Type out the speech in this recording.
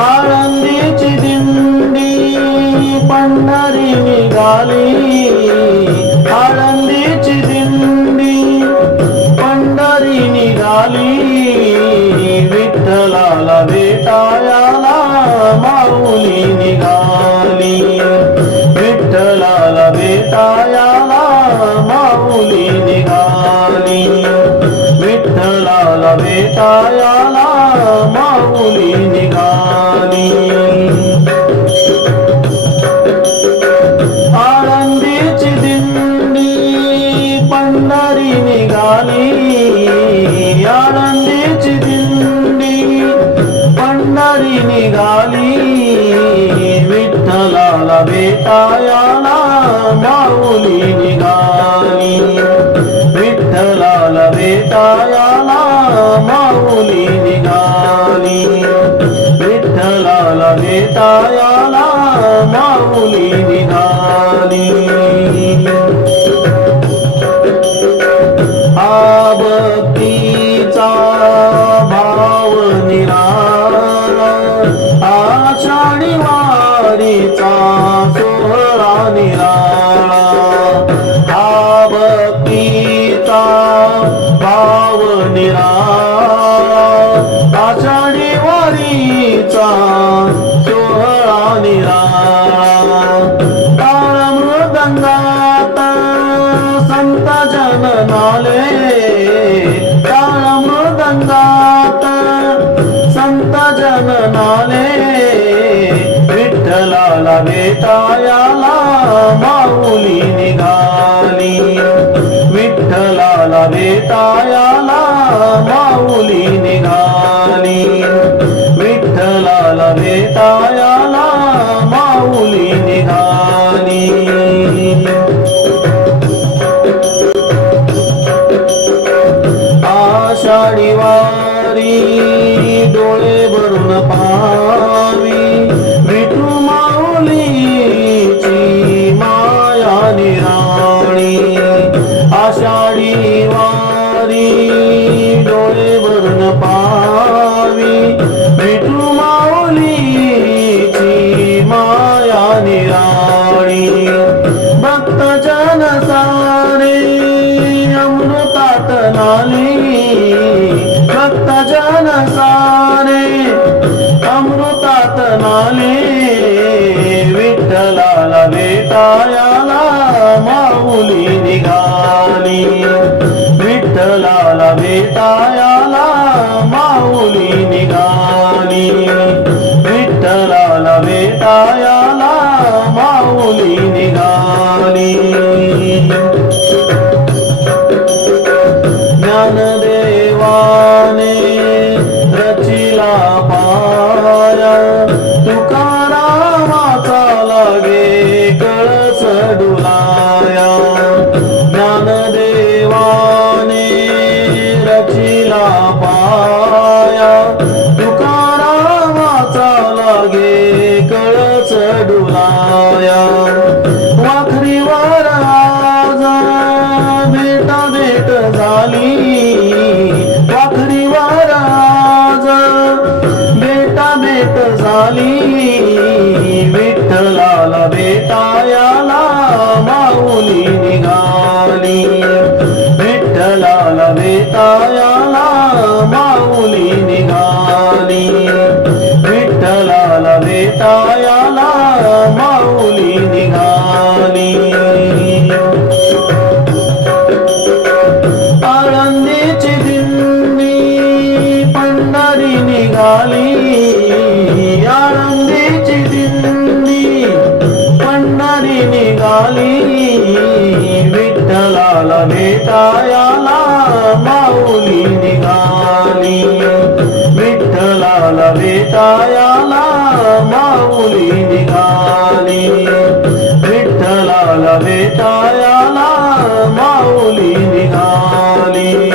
आळंदीची दिंडी पंढरी निघाली आळंदीची दिंडी पंढरी निघाली विठ्ठलाला भेटायाला माऊली निघाली विठ्ठलाला विठ्ठलाला भेटायाला माऊली निघाली आळंदीची दिंडी पंढरी निघाली आळंदीची दिंडी पंढरी निघाली विठ्ठलाला भेटायाला माऊली भेटायाला माऊली निघाली. हा भक्तीचा भाव निराळा आषाढी वारीचा सोहरा निराळा. हा भक्तीचा भाव निराळा मृदंगात संत जननाले ताळ मृदंगात संत जननाले विठ्ठलाला वेतायाला माऊली निघाली. विठ्ठलाला वेतायाला माऊली आषाढी वारी डोळे भरून पावी विठू माऊलीची माया निराणी आषाढी वारी डोळे भरून पावी विठू माऊलीची माया निराणी भक्त जन सारे अमृतात नाली. भक्त जन सारे अमृतात नाले विठ्ठलाला भेटायाला माऊली ah विठ्ठलायाला माऊली निघाली. विठ्ठलाला वेतायाला माऊली निघाली.